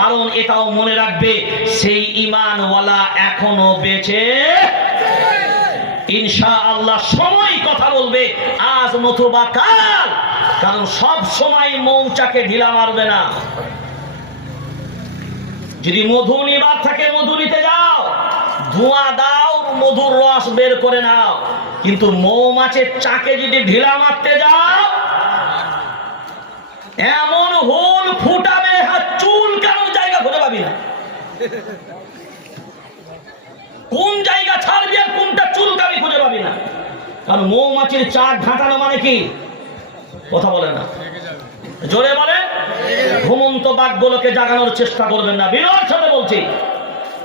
কারণ এটাও মনে রাখবে সেই ঈমানওয়ালা এখনো বেঁচে ইনশাআল্লাহ সময় কথা বলবে আজ নতুবা কাল, কারণ সব সময় মৌচাকে ঢিলা মারবে না। যদি মধু নিবার থাকে মধু নিতে যাও, ধোঁয়া দাও, মধুর রস বের করে নাও, কিন্তু মৌমাছির চাকে যদি ঢিলা মারতে যাও এমন হোল ফুটাবে চুল কারো জায়গা খুঁজে পাবি না। কোন জায়গা ছাড়বি আর কোনটা চুলকাবি খুঁজে পাবি না, কারণ মৌমাছির চাক ঘাটানো মানে কি? কথা বলে না, জোরে বলে। ঘুমন্ত বাঘগুলোকে জাগানোর চেষ্টা করবেন না, বিনয়ের সাথে বলছি।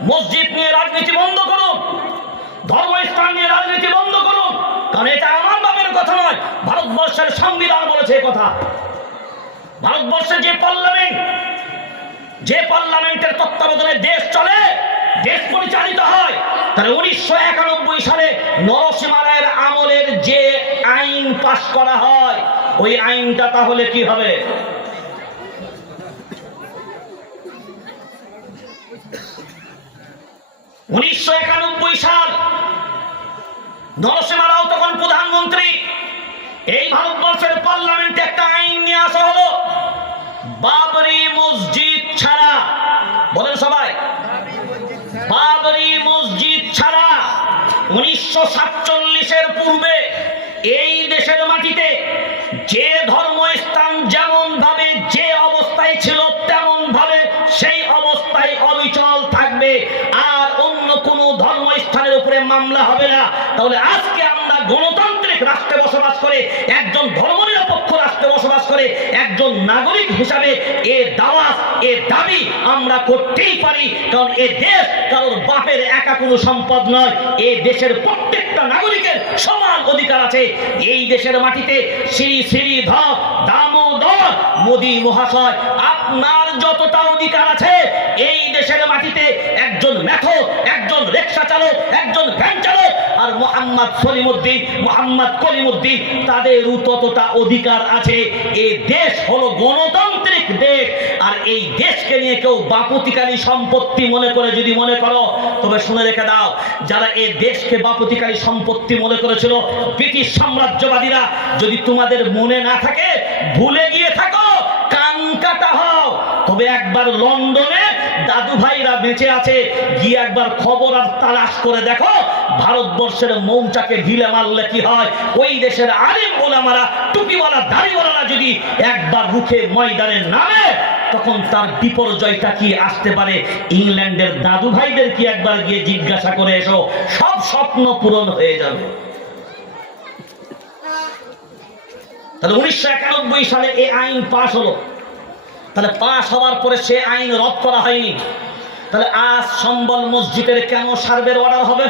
মসজিদ নিয়ে রাজনীতি বন্ধ করুন, ধর্মস্থান নিয়ে রাজনীতি বন্ধ করুন, কারণ এটা আমার বাপের কথা নয়, ভারতবর্ষের সংবিধান বলেছে কথা। ভারতবর্ষের যে পার্লামেন্টের তত্ত্বাবধানে দেশ চলে, দেশ পরিচালিত হয়, তাহলে 1991 সালে নরসিংহ রায়ের আমলের যে আইন পাশ করা হয় ওই আইনটা তাহলে কি হবে? সাল নরসিংহ রাও তখন প্রধানমন্ত্রী। এই ভারতবর্ষের পার্লামেন্টে একটা আইন নিয়ে আসা হলো, বাবরি মসজিদ ছাড়া, বলেন সবাই, বাবরি মসজিদ ছাড়া 1947-এর পূর্বে এই দেশের মাটিতে যে ধর্মস্থান যেমন ভাবে যে অবস্থায় ছিল তেমন ভাবে সেই অবস্থায় অবিচল থাকবে, আর অন্য কোন ধর্মস্থানের উপরে মামলা হবে না। তাহলে আজকে আমরা গণতান্ত্রিক রাষ্ট্রে বসবাস করে, একজন ধর্মনিরপেক্ষ রাষ্ট্রে বসবাস করে একজন নাগরিক হিসাবে এ দাওয়াত, এ দাবি আমরা করতেই পারি, কারণ এ দেশ কারোর বাপের একা কোনো সম্পদ নয়। এই দেশের প্রত্যেকটা নাগরিকের সমান অধিকার আছে। এই দেশের মাটিতে শ্রী শ্রীধর দামোদর মোদী মহাশয়, আপনার যতটা অধিকার আছে এই দেশের মাটিতে একজন মেথর, একজন রিকশা চালক, একজন ভ্যান চালক আর মোহাম্মদ সলিমউদ্দিন, মোহাম্মদ কলিমউদ্দিন, তাদেরও ততটা অধিকার আছে। এই দেশ হলো গণতান্ত্রিক দেশ, আর এই দেশকে নিয়ে কেউ বাপতিকারী সম্পত্তি মনে করে যদি মনে করো, তবে শুনে রেখে দাও, যারা এই দেশকে বাপতিকারী সম্পত্তি মনে করেছিল ব্রিটিশ সাম্রাজ্যবাদীরা, যদি তোমাদের মনে না থাকে, ভুলে গিয়ে থাকো, কান কাটা হও, তবে একবার লন্ডনে দাদু ভাইরা বেঁচে আছে, গিয়ে একবার খবর আর তালাশ করে দেখো ভারতবর্ষের মৌচাকে ঢিলে মারলে কি হয়। ওই দেশের আলেম ওলামারা, টুপিওয়ালা দাড়িওয়ালারা যদি একবার রুখে ময়দানে নামে, তখন তার বিপর্যয়টা কি আসতে পারে। ইংল্যান্ডের দাদু ভাইদের কি একবার গিয়ে জিজ্ঞাসা করে এসো, সব স্বপ্ন পূরণ হয়ে যাবে। তাহলে 1991 সালে এই আইন পাশ হলো, তাহলে পাশ হওয়ার পরে সে আইন রদ করা হয়নি। তাহলে আজ সম্বল মসজিদের কেন সার্ভের অর্ডার হবে?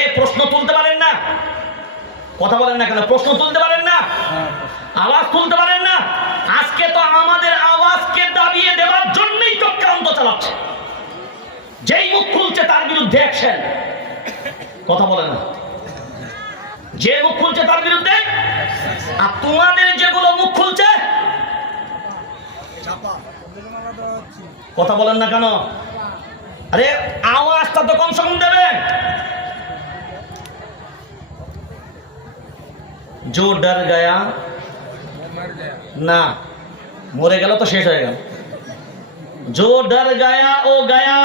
এ প্রশ্ন তুলতে পারেন না, কথা বলেন না কেন? প্রশ্ন তুলতে পারেন না, আওয়াজ তুলতে পারেন না। আজকে তো আমাদের আওয়াজকে দাবিয়ে দেওয়ার জন্যই চক্রান্ত চালাচ্ছে। যেই মুখ খুলছে তার বিরুদ্ধে অ্যাকশন, কথা বলেন না। যে মুখ খুলছে তার বিরুদ্ধে, আর তোমাদের যেগুলো মুখ খুলছে, কথা বলেন না কেন? আরে আওয়াজটা তো কম সম দেবেন। जो डर गया ना মরে গেল তো শেষ হয়ে গেল। जो डर गया ओ गया।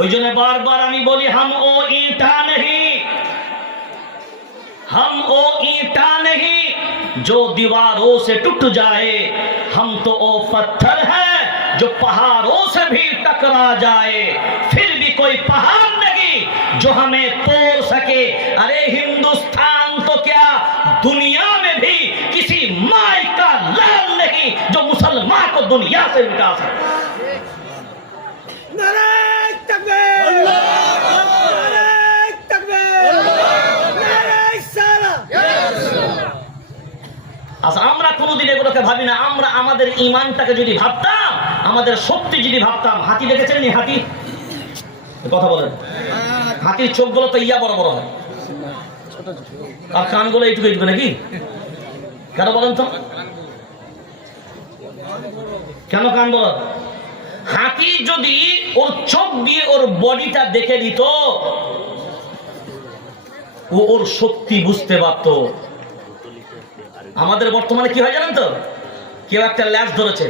ওই জন্য বারবার আমি বলি, हम ओ ईटा नहीं, हम ओ ईटा नहीं जो दीवारों से टूट जाए, हम तो ओ पत्थर है जो पहाड़ों से भी टकरा जाए, फिर भी कोई पहाड़ नहीं जो हमें तोड़ सके। अरे हिंदुस्तान तो क्या दुनिया में भी किसी माई का लाल नहीं जो मुसलमान को दुनिया से मिटा सके। नारे तकबीर, नारे तकबीर, नारे सालाम। আচ্ছা, আমরা কোনোদিন এগুলোকে ভাবি না। আমরা আমাদের ঈমানটাকে যদি ভাবতাম, আমাদের শক্তি যদি ভাবতাম, হাতি দেখেছেন নি? হাতি, কথা বলেন, হাতির চোখগুলো তো ইয়া বড় বড় হয়, আর কানগুলো এইটুকু এইটুকু নাকি? কেন বলেন তো? কেন কান বড়? হাতি যদি ওর চোখ দিয়ে ওর বডিটা দেখে দিত, ও ওর শক্তি বুঝতে পারত। আমাদের বর্তমানে কি হয় জানেন তো, কেউ একটা ল্যাজ ধরেছে,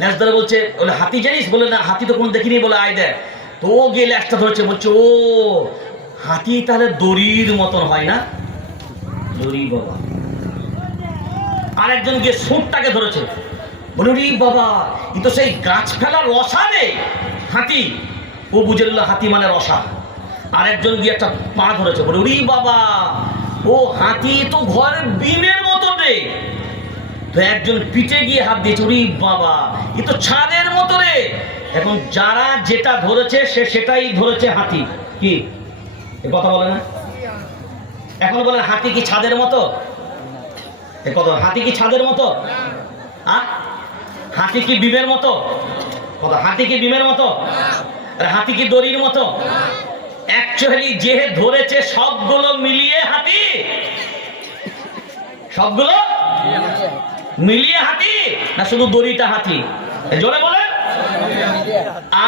ল্যাজ ধরে বলছে বলে হাতি জানিস, বলে না হাতি তো কোনো দেখিনি, বলে আয় দেখ। তো ও গিয়ে ল্যাজটা ধরেছে, বলছে ও হাতি তাহলে দড়ির মতন হয় না, দড়ি বাবা। আরেকজন গিয়ে সুরটাকে ধরেছে, বলে রে বাবা এ তো সেই গাছ ফেলার রসা রে হাতি, ও বুঝে নিল হাতি মানে রসা। আরেকজন গিয়ে একটা পা ধরেছে, বলে রে বাবা ও হাতি তো ঘরের বিমের মতো রে। তো একজন পিঠে গিয়ে হাত দিয়েছে, ওরে বাবা এ তো ছাদের মতো রে। এখন যারা যেটা ধরেছে সে সেটাই ধরেছে হাতি। কি এ কথা বলে না? এখন বলেন হাতি কি ছাদের মতো? এ কথা, হাতি কি ছাদের মতো? হাতি কি বিমের মতো? কথা, হাতি কি বিমের মতো? হাতি কি দড়ির মতো? অ্যাকচুয়ালি যে ধরেছে সবগুলো মিলিয়ে হাতি, সবগুলো মিলিয়ে হাতি না শুধু দড়িটা হাতি? জোরে বলে।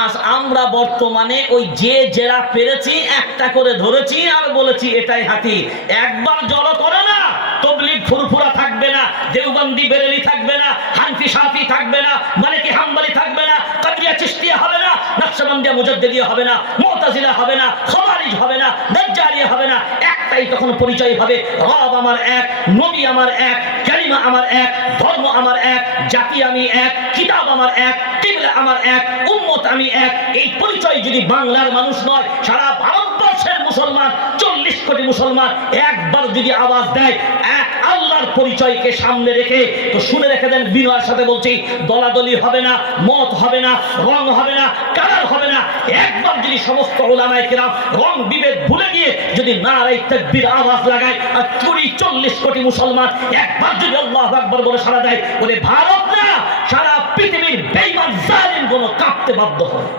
আজ আমরা বর্তমানে ওই যে যারা পেরেছি একটা করে ধরেছি আর বলেছি এটাই হাতি। একবার জড়ো করে না, তবলিগ ফুরফুরা থাকবে না, দেওবন্দি বেরেলি থাকবে না, হানফি শাফি থাকবে না, মালিকি হাম্বলি থাকবে না, কাদরিয়া চিশতিয়া হবে না, নকশবন্দিয়া মুজাদ্দিদিয়া হবে না, মুতাজিলা হবে না, খাওয়ারিজ হবে না, দাজ্জালিয়া হবে না। একটাই তখন পরিচয় হবে, রব আমার এক, নবী আমার এক, কালিমা আমার এক, ধর্ম আমার এক, জাতি আমি এক, কিতাব আমার এক, কিবলা আমার এক, উম্মত আমি এক। এই পরিচয় যদি বাংলার মানুষ নয়, সারা ভারতবর্ষের মুসলমান 40 কোটি মুসলমান একবার যদি আওয়াজ দেয় এক আল্লাহর পরিচয়কে সামনে রেখে, তো শুনে রেখে দেন, বিনয়ের সাথে বলছি, দলাদলি হবে না, মত হবে না, রং হবে না, কালার হবে না। একবার যদি সমস্ত উলামায়ে কেরাম রং বিভেদ ভুলে গিয়ে যদি নারায়ে তাকবীর আওয়াজ লাগায় আর 40 কোটি মুসলমান একবার যদি আল্লাহু আকবার বলে সাড়া দেয়, বলে ভারত না সারা পৃথিবীর বেঈমান জালিম গুলো কাঁপতে বাধ্য হয়।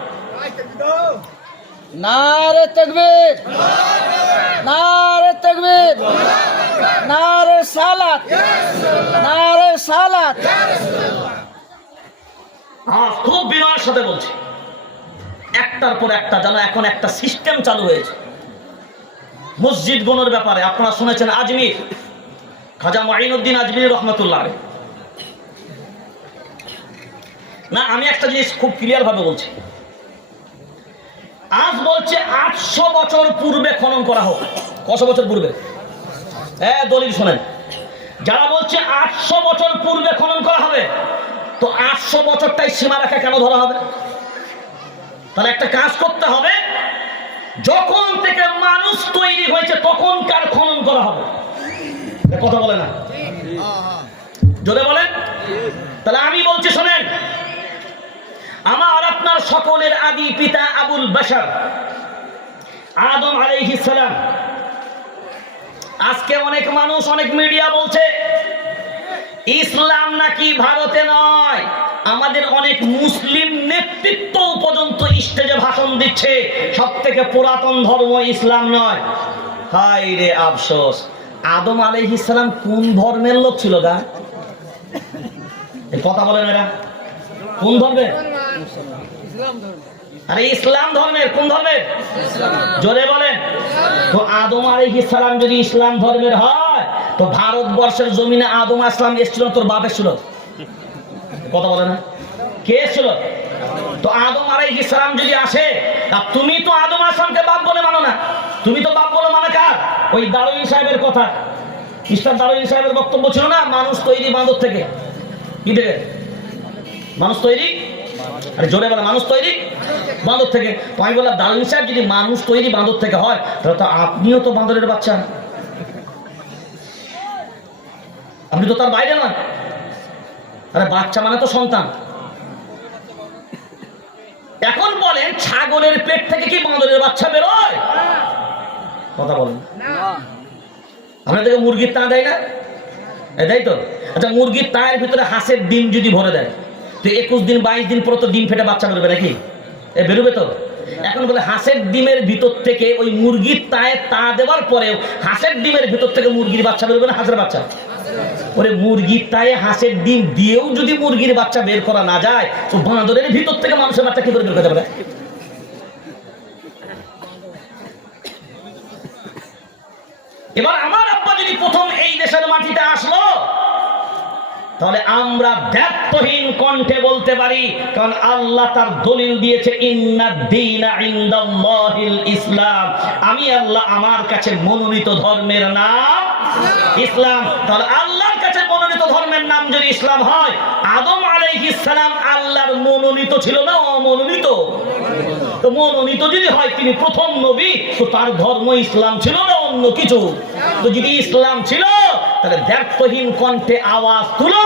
নারে তাকবীর, নারে তাকবীর, নারে সালাত, নারে সালাত। খুব বিনয়ের সাথে বলছি, একটার পর একটা যেন এখন একটা সিস্টেম চালু হয়েছে মসজিদ গুলোর ব্যাপারে। আপনারা শুনেছেন আজমির, খাজা মুঈনুদ্দিন আজমির রহমতুল্লাহ আলাইহি। না, আমি একটা জিনিস খুব ক্লিয়ার ভাবে বলছি, আজ বলছে 800 বছর পূর্বে খনন করা হোক। কত বছর পূর্বে? দলিল শোনেন, যারা বলছে 800 বছর পূর্বে খনন করা হবে, তো 800 বছরটাই সীমারেখা কেন ধরা হবে? তাহলে একটা কাজ করতে হবে, যখন থেকে মানুষ তৈরি হয়েছে তখনকার খনন করা হবে। কথা বলে না, জোরে বলেন। তাহলে আমি বলছি শোনেন, আমার আপনার সকলের আদি পিতা আবুল বাশার আদম আলাইহিস সালাম। আজকে অনেক মানুষ, অনেক মিডিয়া বলছে ইসলাম নাকি ভারতে নয়, আমাদের অনেক মুসলিম নেতৃত্ব পর্যন্ত স্টেজে ভাষণ দিচ্ছে সব থেকে পুরাতন ধর্ম ইসলাম নয়। হায় রে আফসোস, আদম আলাইহিস সালাম কোন ধর্মের লোক ছিল গা? এই কথা বলেন, এরা কোন ধর্মের? আরে ইসলাম ধর্মের। কোন ধর্মের? জোরে বলেন। তো আদম আলাইহিস সালাম যদি ইসলাম ধর্মের হয়, তো ভারতবর্ষের জমিনে আদম আসলাম এসেছিল তোর বাপ এসেছিল? কথা বলে না, কে এসেছিল? তো আদম আলাইহিস সালাম যদি আসে, আর তুমি তো আদম আসলামকে বাপ বলে মানো না, তুমি তো বাপ বলে মানে কার? ওই দারুইন সাহেবের কথা, মিস্টার দারুইন সাহেবের বক্তব্য ছিল না, মানুষ তৈরি বাঁদর থেকে। কি থেকে মানুষ তৈরি? আরে জোরে বলে, মানুষ তৈরি বাঁদর থেকে। তো আমি বললাম, দারুইন সাহেব যদি মানুষ তৈরি বাঁদর থেকে হয়, তাহলে তো আপনিও তো বাঁদরের বাচ্চা, আপনি তো তার বাইরে নয়। আরে বাচ্চা মানে তো সন্তান। এখন বলেন, ছাগলের পেট থেকে কি বাঁদরের বাচ্চা বেরোয়? কথা বলেন। আপনাদেরকে মুরগির তা দেয় না? দেয় তো। আচ্ছা, মুরগির তায়ের ভিতরে হাঁসের ডিম যদি ভরে দেয়, তো 21 দিন 22 দিন পরে তো ডিম ফেটে বাচ্চা বেরোবে নাকি? বেরোবে তো। এখন বলে হাঁসের ডিমের ভিতর থেকে ওই মুরগির তায়ে তা দেওয়ার পরেও হাঁসের ডিমের ভিতর থেকে মুরগির বাচ্চা বেরোবে না হাঁসের বাচ্চা? ওরে মুরগির তায়ে হাঁসের ডিম দিয়েও যদি মুরগির বাচ্চা বের করা না যায়, তো বাঁদরের ভিতর থেকে মানুষের বাচ্চা কি করে বের করতে পারে? এবার আমার আব্বা যদি প্রথম এই দেশের মাটিতে আসলো, তাহলে আমরা ব্যর্থহীন কণ্ঠে বলতে পারি, কারণ আল্লাহ তার দলিল দিয়েছে, ইন্নাদ-দীনা ইনদাল্লাহিল ইসলাম। আমি আল্লাহ, আমার কাছে মনোনীত ধর্মের নাম ইসলাম। তাহলে আল্লাহর কাছে মনোনীত ধর্মের নাম যদি ইসলাম হয়, আদম আলাইহিস সালাম আল্লাহর মনোনীত ছিল না অমনোনীত? তো মনোনীত যদি হয়, তিনি প্রথম নবী, তো তার ধর্ম ইসলাম ছিল না অন্য কিছু? তো যদি ইসলাম ছিল, তাহলে ব্যর্থহীন কণ্ঠে আওয়াজ তুলো,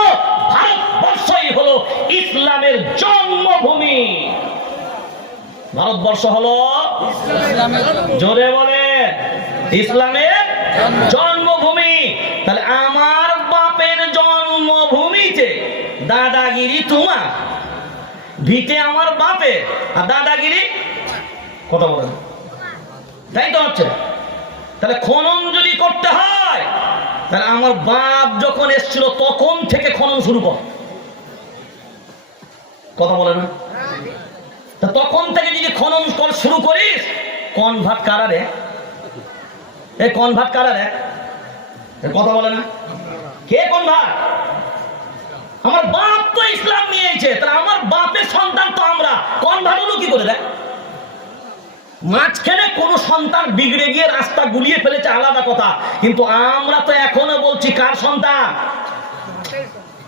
ভারতবর্ষই হলো ইসলামের জন্মভূমি। ভারতবর্ষ হলো জোরে বলে ইসলামের জন্মভূমি। তাহলে আমার বাপের জন্মভূমিতে দাদাগিরি তোমার, ভিটে আমার বাপের, আর দাদাগিরি কথা বলেন, তাই তো হচ্ছে। তাহলে খনন যদি করতে হয়, তাহলে আমার বাপ যখন এসেছিল তখন থেকে খনন শুরু কর, কথা বলে না? তা তখন থেকে যদি খনন শুরু করিস, কনভার্ট কারারে, এই কনভার্ট কারারে, কথা বলে না? কে কনভার্ট? আমার বাপ তো ইসলাম নিয়েছে, তাহলে আমার বাপের সন্তান তো আমরা, কনভার্ট হলো কি করে রে? মাঝখানে কোন সন্তান বিগড়ে গিয়ে রাস্তা গুলিয়ে ফেলেছে আলাদা কথা, কিন্তু আমরা তো এখনো বলছি কার সন্তান?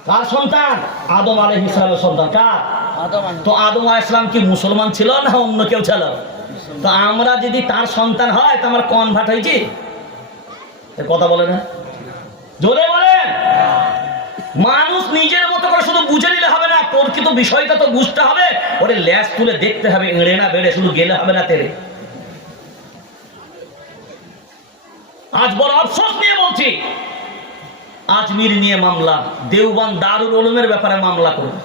কার সন্তান? আদম আলাইহিস সালামের সন্তান। কার? তো আদম আলাইহিস সালাম কি মুসলমান ছিল না অন্য কেউ ছিল? তো আমরা যদি তার সন্তান হয়, তো আমার কনভার্ট হয়েছি? কথা বলে না, জোরে বলেন। মানুষ নিজের মতো করে শুধু বুঝে নিলে হবে না, প্রকৃত বিষয়টা তো বুঝতে হবে। ওরে ল্যাস তুলে দেখতে হবে, এড়ে না বেড়ে শুধু গেলে হবে না তেরে। আজ বড় আফসোস নিয়ে বলছি, আজমির নিয়ে মামলা, দেওবন্দ দারুল উলুমের ব্যাপারে মামলা করুন,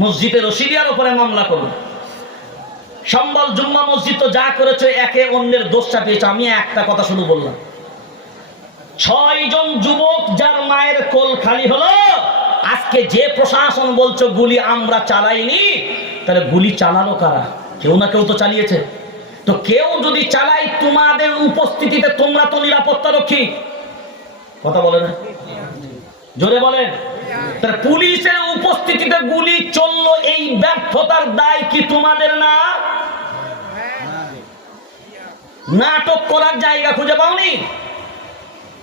মসজিদে রশিদিয়ার উপরে মামলা করুন, সম্বল জুম্মা মসজিদ তো যা করেছে একে অন্যের দোষ চাপিয়েছে। আমি একটা কথা শুধু বললাম, 6 জন যুবক যার মায়ের কোল খালি হলো, আজকে যে প্রশাসন বলছো গুলি আমরা চালাইনি, তাহলে গুলি চালানো কারা? কেউ না কেউ তো চালিয়েছে। তো কেউ যদি চালাই, তোমাদের উপস্থিতিতে তোমরা তো নিরাপত্তা রক্ষী, কথা বলে না, জোরে বলেন। তাহলে পুলিশের উপস্থিতিতে গুলি চললো, এই ব্যর্থতার দায় কি তোমাদের না? নাটক করার জায়গা খুঁজে পাওনি?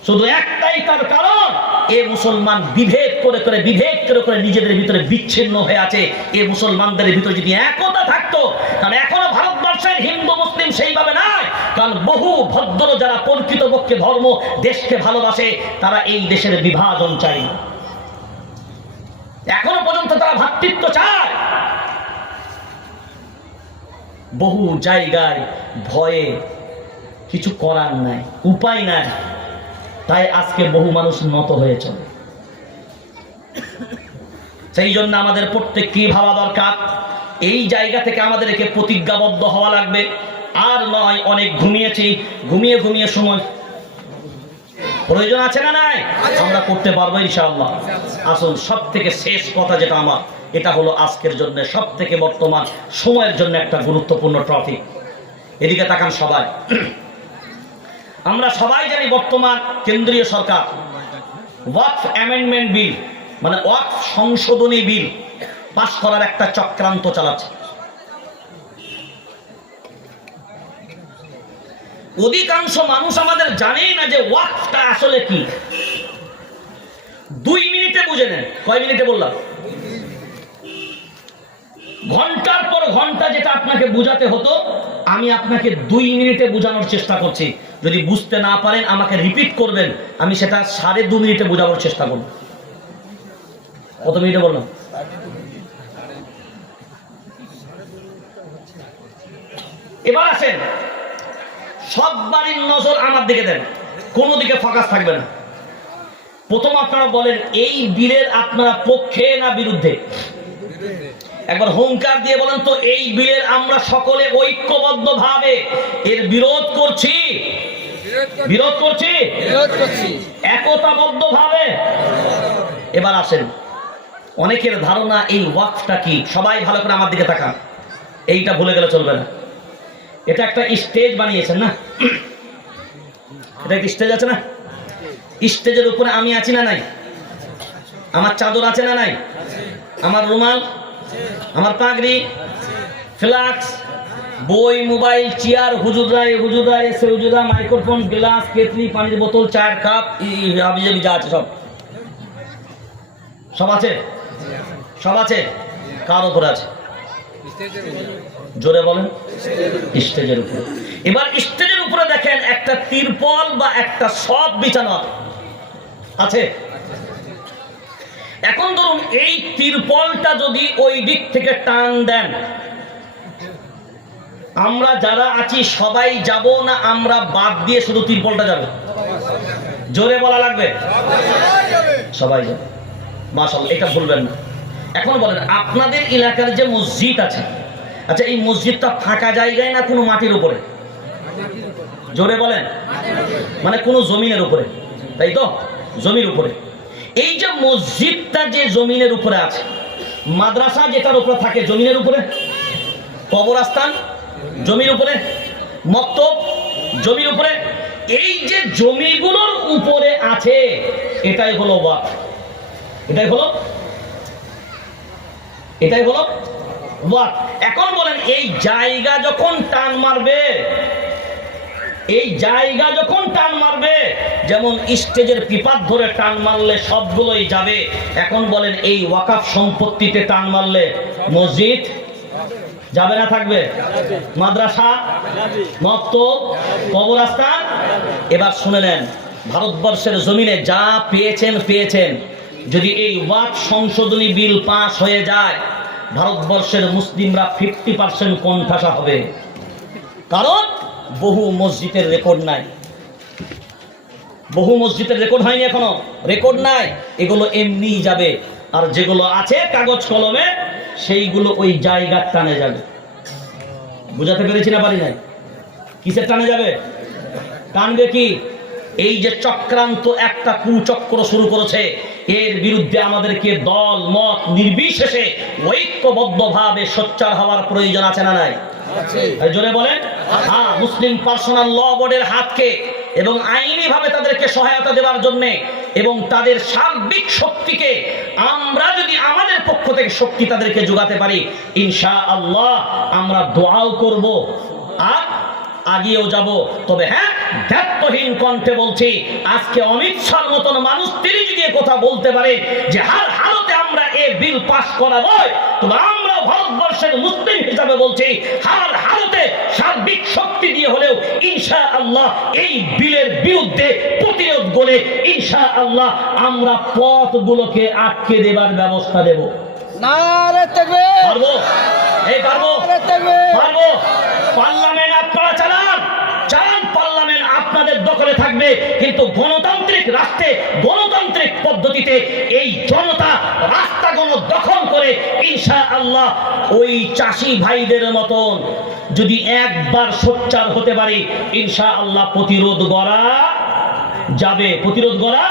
শুধু একটাই তার কারণ, এ মুসলমান বিভেদ করে করে নিজেদের ভিতরে বিচ্ছিন্ন হয়ে আছে। এ মুসলমানদের ভিতরে যদি একতা থাকতো, কারণ এখনো ভারতবর্ষের হিন্দু মুসলিম সেইভাবে নাই, কারণ বহু ভদ্র যারা প্রকৃতপক্ষে ধর্ম দেশকে ভালোবাসে, তারা এই দেশের বিভাজন চায় না। এখনো পর্যন্ত তারা ভ্রাতৃত্ব চায়। বহু জায়গায় ভয়ে কিছু করার নাই, উপায় নাই, তাই আজকে বহু মানুষ নত হয়ে চলে। সেই জন্য আমাদের প্রত্যেককেই ভাবা দরকার, এই জায়গা থেকে আমাদেরকে প্রতিজ্ঞাবদ্ধ হওয়া লাগবে। আর নয় অনেক ঘুমিয়েছি, ঘুমিয়ে সময় প্রয়োজন আছে না নাই? আমরা করতে পারবো ইনশাআল্লাহ। আসুন, সব থেকে শেষ কথা যেটা আমার, এটা হলো আজকের জন্য সব থেকে বর্তমান সময়ের জন্য একটা গুরুত্বপূর্ণ টপিক। এদিকে তাকান সবাই। আমরা সবাই জানি বর্তমান কেন্দ্রীয় সরকার ওয়াকফ অ্যামেন্ডমেন্ট বিল, মানে ওয়াকফ সংশোধনী বিল পাস করার একটা চক্রান্ত চালাচ্ছে। অধিকাংশ মানুষ আমাদের জানেই না যে ওয়াকফটা আসলে কি। 2 মিনিটে বুঝে নেন। কয় মিনিটে বললাম? ঘন্টার পর ঘন্টা যেটা আপনাকে বুঝাতে হতো, আমি আপনাকে 2 মিনিটে বোঝানোর চেষ্টা করছি। যদি বুঝতে না পারেন আমাকে রিপিট করবেন, আমি সেটা 2.5 মিনিটে বোঝানোর চেষ্টা করব। কত মিনিটে বললাম? এবার আসেন, সব বাড়ির নজর আমার দিকে দেন, কোনো দিকে ফোকাস থাকবে না। প্রথম আপনারা বলেন, এই বিলের আপনারা পক্ষে না বিরুদ্ধে? একবার হুঙ্কার দিয়ে বলেন তো, এই বিলের আমরা সকলে ঐক্যবদ্ধভাবে এর বিরোধ করছি বিরোধ করছি, বিরোধ করছি। একতাবদ্ধ ভাবে। এবার আসেন, অনেকের ধারণা এই ওয়াকফটা কি, সবাই ভালো করে আমার দিকে তাকান, এইটা ভুলে গেলে চলবে না। এটা একটা স্টেজ বানিয়েছেন না, এটা একটা স্টেজ আছে না, স্টেজের উপরে আমি আছি না নাই, আমার চাদর আছে না নাই, আমার রুমাল, আমার পাগড়ি, ফ্লাক্স, বই, মোবাইল, চেয়ার, হুজুরা এসে হুজুরা, মাইক্রোফোন, গ্লাস, কেটলি, পানির বোতল, চায়ের কাপ, হাবিজাবি যা আছে সব সব আছে, সব আছে। কার উপরে আছে? জোরে বলেন, স্টেজের উপরে। এবার স্টেজের উপরে দেখেন একটা তিরপল বা একটা সব বিছানা আছে। এখন ধরুন এই তিরপলটা যদি ওই দিক থেকে টান দেন, আমরা যারা আছি সবাই যাব না আমরা বাদ দিয়ে শুধু তিরপলটা যাবে? জোরে বলা লাগবে, সবাই যাবে। মাশাআল্লাহ, এটা ভুলবেন না। এখন বলেন, আপনাদের এলাকার যে মসজিদ আছে, আচ্ছা এই মসজিদটা ফাঁকা জায়গায় না কোনো মাটির উপরে? জোরে বলেন, মানে কোনো জমিনের উপরে, তাই তো? জমির উপরে। এই যে মসজিদটা যে জমিনের উপরে আছে, মাদ্রাসা যেটার উপরে থাকে জমিনের উপরে, কবরস্থান জমির উপরে, মক্তব জমির উপরে, এই যে জমিগুলোর উপরে আছে এটাই হলো ওয়াকফ, এটাই হলো ওয়াকফ। এখন বলেন, এই জায়গা যখন টান মারবে, এই জায়গা যখন টান মারবে, যেমন স্টেজের পিপাত ধরে টান মারলে সবগুলোই যাবে। এখন বলেন, এই ওয়াকফ সম্পত্তিতে টান মারলে মসজিদ যাবে না থাকবে? মাদ্রাসা, মক্তব, কবরস্থান। এবার শুনে নেন, ভারতবর্ষের জমিনে যা পেয়েছেন, যদি এই ওয়াকফ সংশোধনী বিল পাস হয়ে যায়, ভারতবর্ষের মুসলিমরা 50% কোণঠাসা হবে। কারণ বহু মসজিদের রেকর্ড নাই, বহু মসজিদের রেকর্ড হয়নি, এখনো রেকর্ড নাই, এগুলো এমনিই যাবে। আর যেগুলো আছে কাগজ কলমে, সেইগুলো ওই জায়গার টানে যাবে। বুঝাতে পেরেছি না পারি নাই? কিসের টানে যাবে? টানবে কি? এই যে চক্রান্ত একটা কুচক্র শুরু করেছে, এর বিরুদ্ধে আমাদেরকে দল মত নির্বিশেষে ঐক্যবদ্ধভাবে সোচ্চার হওয়ার প্রয়োজন আছে না নাই? জোরে বলেন। হ্যাঁ, মুসলিম পার্সোনাল ল বোর্ডের হাতকে এবং আইনি ভাবে তাদেরকে সহায়তা দেওয়ার জন্য এবং তাদের সার্বিক শক্তিকে আমরা যদি আমাদের পক্ষ থেকে শক্তি তাদেরকে যোগাতে পারি, ইনশাআল্লাহ আমরা দোয়াও করব আর আগিয়েও যাব। তবে হ্যাঁ, দায়িত্বহীন কণ্ঠে বলছি, আজকে অমিত শাহর মতন মানুষ তিনি যদি কথা বলতে পারে যে হার হালতে আমরা এই বিল পাস করাবো, তবে আমরা ভারতবর্ষের মুসলিম হিসাবে বলছি, হার হালতে সার্বিক শক্তি দিয়ে হলেও ইনশাআল্লাহ এই বিলের বিরুদ্ধে প্রতিরোধ গড়ে ইনশাআল্লাহ আমরা পথগুলোকে আটকে দেবার ব্যবস্থা দেব। নারে তাকবীর! পারবো? এই পারবো? নারে তাকবীর! পারবো। পার্লামেন্ট আপনারা চালান, পার্লামেন্ট আপনাদের দখলে থাকবে, কিন্তু গণতান্ত্রিক রাষ্ট্রে গণতান্ত্রিক পদ্ধতিতে এই জনতা রাস্তাগুলো দখল করে ইনশাআল্লাহ ওই চাষি ভাইদের মতন যদি একবার সোচ্চার হতে পারে, ইনশাআল্লাহ প্রতিরোধ গড়া যাবে, প্রতিরোধ গড়া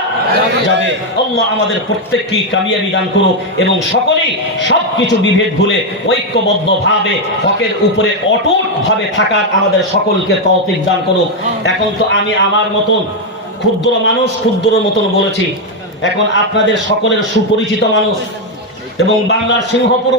যাবে। আল্লাহ আমাদের প্রত্যেককে কামিয়াবি দান করুক এবং সকলেই সবকিছু বিভেদ ভুলে ঐক্যবদ্ধ ভাবে হকের উপরে অটুট ভাবে থাকার আমাদের সকলকে তৌফিক দান করুক। এখন তো আমি আমার মতন ক্ষুদ্র মানুষ, ক্ষুদ্র মতন বলেছি, এখন আপনাদের সকলের সুপরিচিত মানুষ এবং বাংলার সিংহপুর